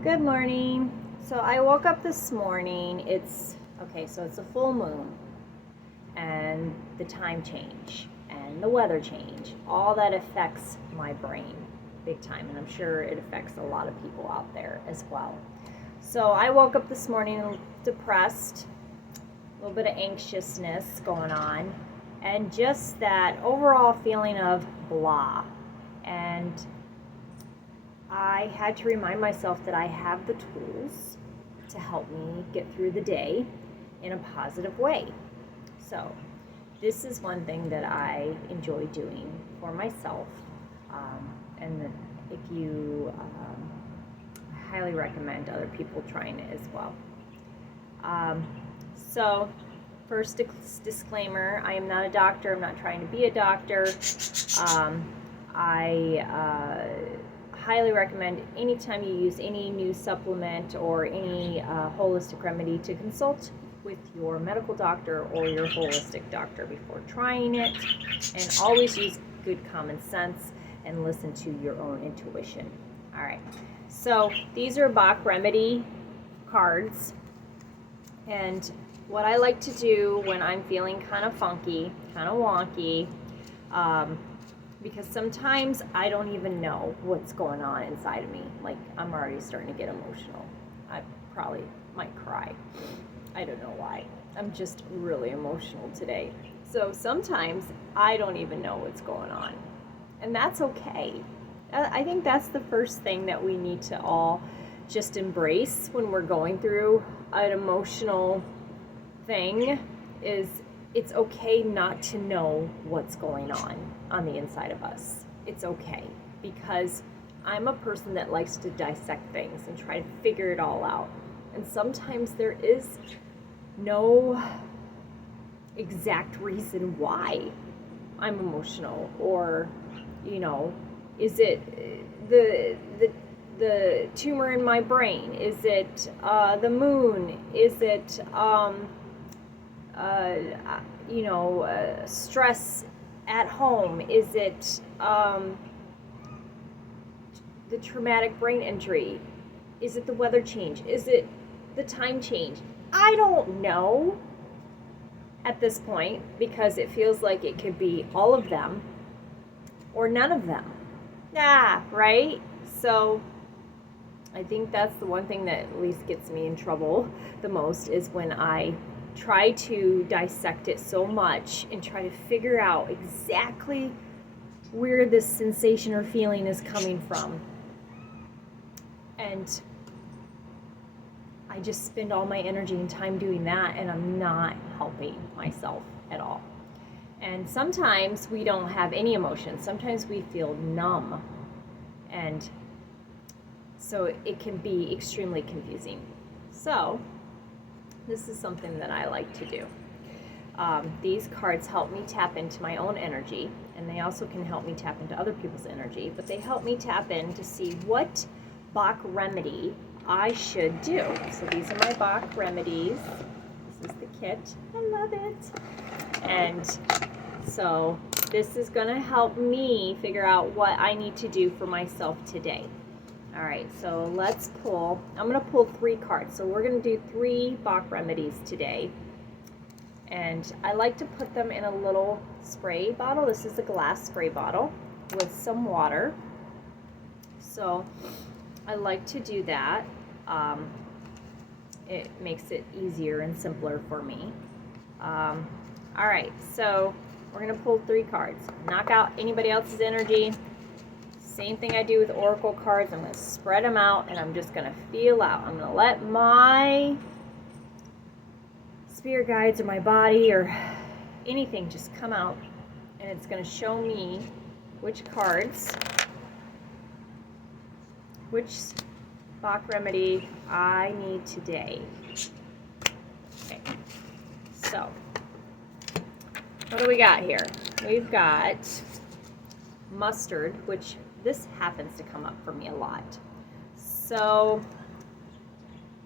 Good morning. So I woke up this morning. So it's a full moon and the time change and the weather change. All that affects my brain big time, and I'm sure it affects a lot of people out there as well. So I woke up this morning depressed, a little bit of anxiousness going on, and just that overall feeling of blah. And I had to remind myself that I have the tools to help me get through the day in a positive way. So this is one thing that I enjoy doing for myself, and if you I highly recommend other people trying it as well. So first disclaimer, I am not a doctor. I'm not trying to be a doctor. I highly recommend anytime you use any new supplement or any holistic remedy to consult with your medical doctor or your holistic doctor before trying it, and always use good common sense and listen to your own intuition. All right, so these are Bach Remedy cards, and what I like to do when I'm feeling kind of funky, kind of wonky, because sometimes I don't even know what's going on inside of me. Like, I'm already starting to get emotional. I probably might cry. I don't know why. I'm just really emotional today. So sometimes I don't even know what's going on. And that's okay. I think that's the first thing that we need to all just embrace when we're going through an emotional thing, is it's okay not to know what's going on the inside of us. It's okay, because I'm a person that likes to dissect things and try to figure it all out. And sometimes there is no exact reason why I'm emotional, or, is it the tumor in my brain? Is it the moon? Is it stress at home? Is it the traumatic brain injury? Is it the weather change? Is it the time change? I don't know at this point, because it feels like it could be all of them or none of them. Right? So I think that's the one thing that at least gets me in trouble the most, is when I try to dissect it so much and try to figure out exactly where this sensation or feeling is coming from. And I just spend all my energy and time doing that, and I'm not helping myself at all. And sometimes we don't have any emotions. Sometimes we feel numb. And so it can be extremely confusing. So this is something that I like to do. These cards help me tap into my own energy, and they also can help me tap into other people's energy, but they help me tap in to see what Bach remedy I should do. So these are my Bach Remedies. This is the kit. I love it. And so this is going to help me figure out what I need to do for myself today. All right, so let's pull. I'm going to pull 3 cards. So we're going to do 3 Bach Remedies today. And I like to put them in a little spray bottle. This is a glass spray bottle with some water. So I like to do that. It makes it easier and simpler for me. All right, so we're going to pull 3 cards. Knock out anybody else's energy. Same thing I do with oracle cards. I'm going to spread them out, and I'm just going to feel out. I'm going to let my spirit guides or my body or anything just come out, and it's going to show me which cards, which Bach remedy I need today. Okay, so what do we got here? We've got mustard, which this happens to come up for me a lot. So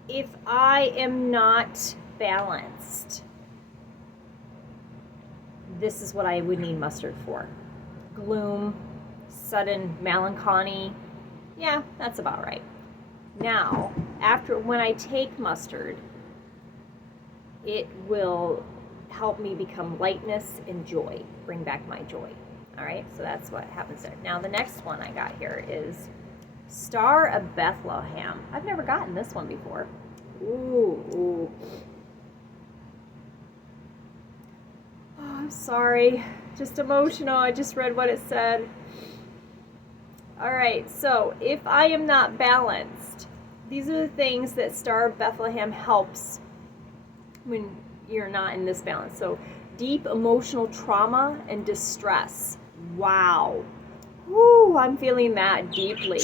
if I am not balanced, this is what I would need mustard for. Gloom, sudden melancholy, yeah, that's about right. Now, when I take mustard, it will help me become lightness and joy, bring back my joy. All right, so that's what happens there. Now, the next one I got here is Star of Bethlehem. I've never gotten this one before. Ooh. Oh, I'm sorry. Just emotional. I just read what it said. All right, so if I am not balanced, these are the things that Star of Bethlehem helps when you're not in this balance. So deep emotional trauma and distress. Wow. Woo, I'm feeling that deeply.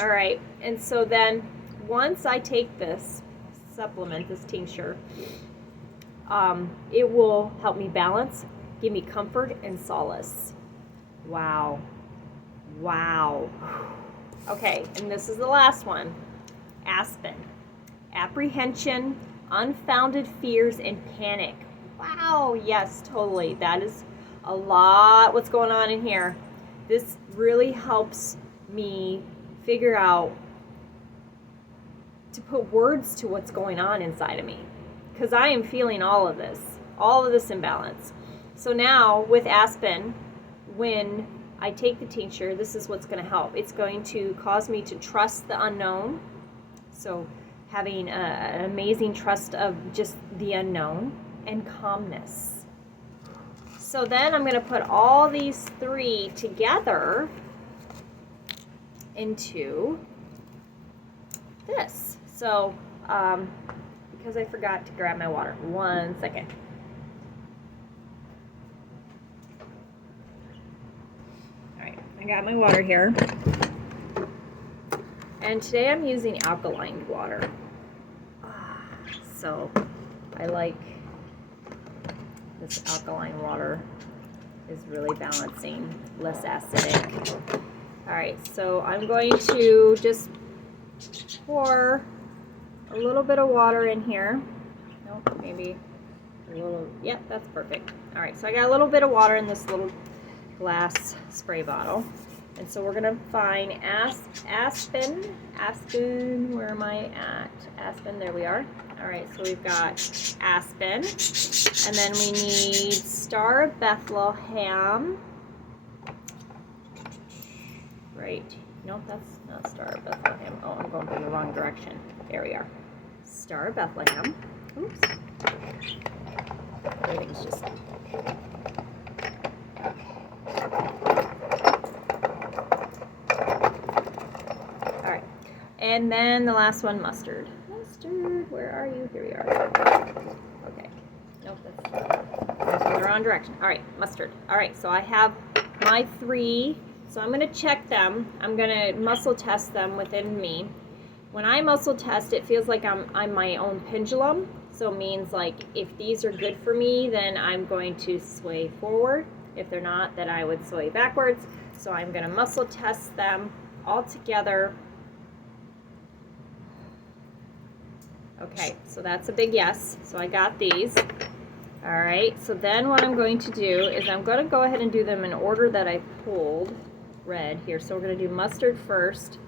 All right, and so then once I take this supplement, this tincture, it will help me balance, give me comfort and solace. Wow. Okay, and this is the last one. Aspen. Apprehension, unfounded fears, and panic. Wow, yes, totally. That is a lot what's going on in here. This really helps me figure out to put words to what's going on inside of me, because I am feeling all of this imbalance. So now with Aspen, when I take the tincture, this is what's going to help. It's going to cause me to trust the unknown. So having an amazing trust of just the unknown and calmness. So then I'm going to put all these three together into this. So because I forgot to grab my water. 1 second. All right, I got my water here. And today I'm using alkaline water. So I like this alkaline water, is really balancing, less acidic. All right, so I'm going to just pour a little bit of water in here. Nope, maybe a little, yep, that's perfect. All right, so I got a little bit of water in this little glass spray bottle. And so we're gonna find Aspen, where am I at? Aspen, there we are. All right, so we've got Aspen, and then we need Star of Bethlehem. Right, nope, that's not Star of Bethlehem. Oh, I'm going in the wrong direction. There we are. Star of Bethlehem. Oops. Everything's just... And then the last one, mustard. Mustard, where are you? Here we are. Okay. Nope, that's in the wrong direction. All right, mustard. All right, so I have my three. So I'm going to check them. I'm going to muscle test them within me. When I muscle test, it feels like I'm my own pendulum. So it means like if these are good for me, then I'm going to sway forward. If they're not, then I would sway backwards. So I'm going to muscle test them all together. Okay, so that's a big yes. So I got these. All right, so then what I'm going to do is I'm going to go ahead and do them in order that I pulled red here. So we're going to do mustard first.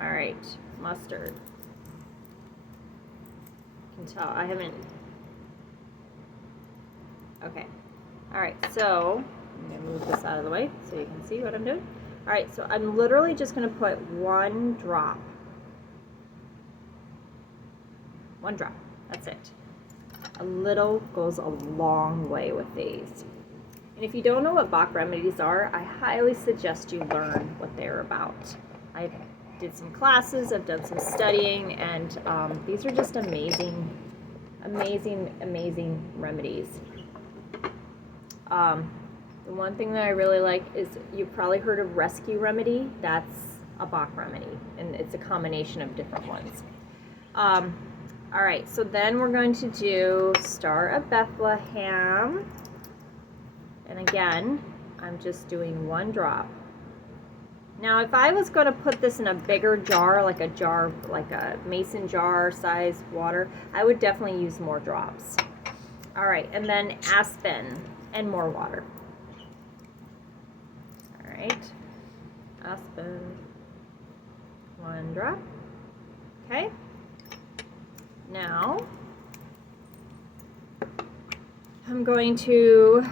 All right, mustard. You can tell I haven't... Okay. All right, so I'm going to move this out of the way so you can see what I'm doing. All right, so I'm literally just going to put one drop. One drop, that's it. A little goes a long way with these. And if you don't know what Bach Remedies are, I highly suggest you learn what they're about. I did some classes, I've done some studying, and these are just amazing, amazing, amazing remedies. The one thing that I really like is, you've probably heard of Rescue Remedy. That's a Bach remedy, and it's a combination of different ones. All right, so then we're going to do Star of Bethlehem. And again, I'm just doing one drop. Now, if I was going to put this in a bigger jar, like a mason jar size water, I would definitely use more drops. All right, and then Aspen and more water. All right, Aspen. Come One drop. Okay. Now, I'm going to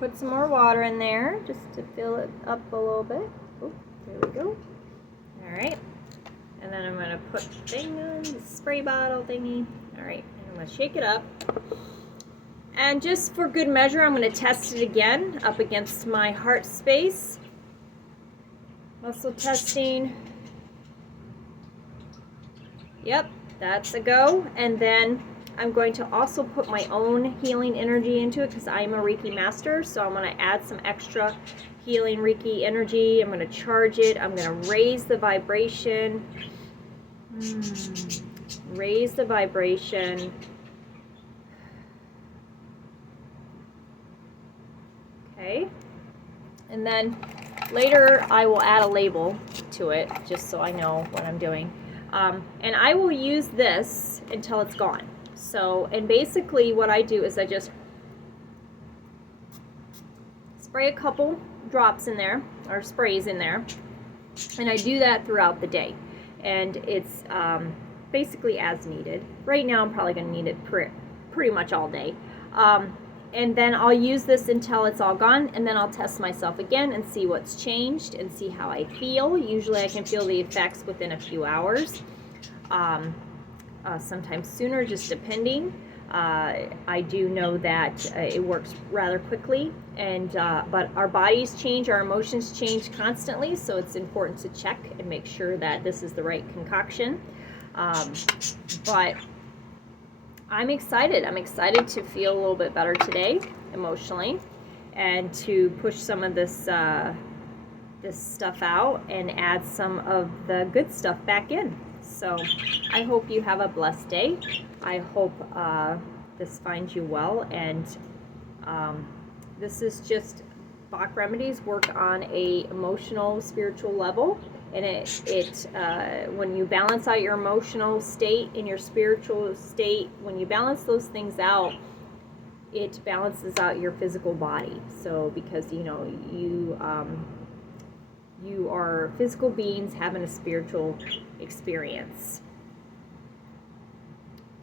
put some more water in there just to fill it up a little bit. Oh, there we go. All right. And then I'm going to put the thing on the spray bottle thingy. All right. And I'm going to shake it up. And just for good measure, I'm going to test it again up against my heart space. Muscle testing. Yep, that's a go. And then I'm going to also put my own healing energy into it because I'm a Reiki master. So I'm going to add some extra healing Reiki energy. I'm going to charge it. I'm going to raise the vibration. Raise the vibration. Okay. And then later I will add a label to it just so I know what I'm doing. And I will use this until it's gone. So, and basically what I do is I just spray a couple drops in there, or sprays in there, and I do that throughout the day. And it's basically as needed. Right now I'm probably going to need it pretty much all day. And then I'll use this until it's all gone, and then I'll test myself again and see what's changed and see how I feel. Usually I can feel the effects within a few hours, sometimes sooner, just depending. I do know that it works rather quickly, and but our bodies change, our emotions change constantly, so it's important to check and make sure that this is the right concoction. But I'm excited. I'm excited to feel a little bit better today, emotionally, and to push some of this this stuff out and add some of the good stuff back in. So I hope you have a blessed day. I hope this finds you well, and this is just Bach Remedies work on a emotional, spiritual level. And it when you balance out your emotional state and your spiritual state, when you balance those things out, it balances out your physical body. So because you know you are physical beings having a spiritual experience,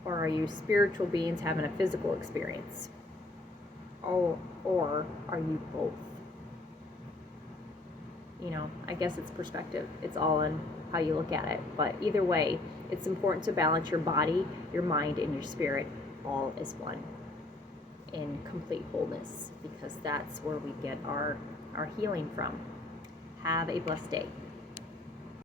or are you spiritual beings having a physical experience, or are you both? You know, I guess it's perspective. It's all in how you look at it. But either way, it's important to balance your body, your mind, and your spirit all as one in complete wholeness, because that's where we get our healing from. Have a blessed day.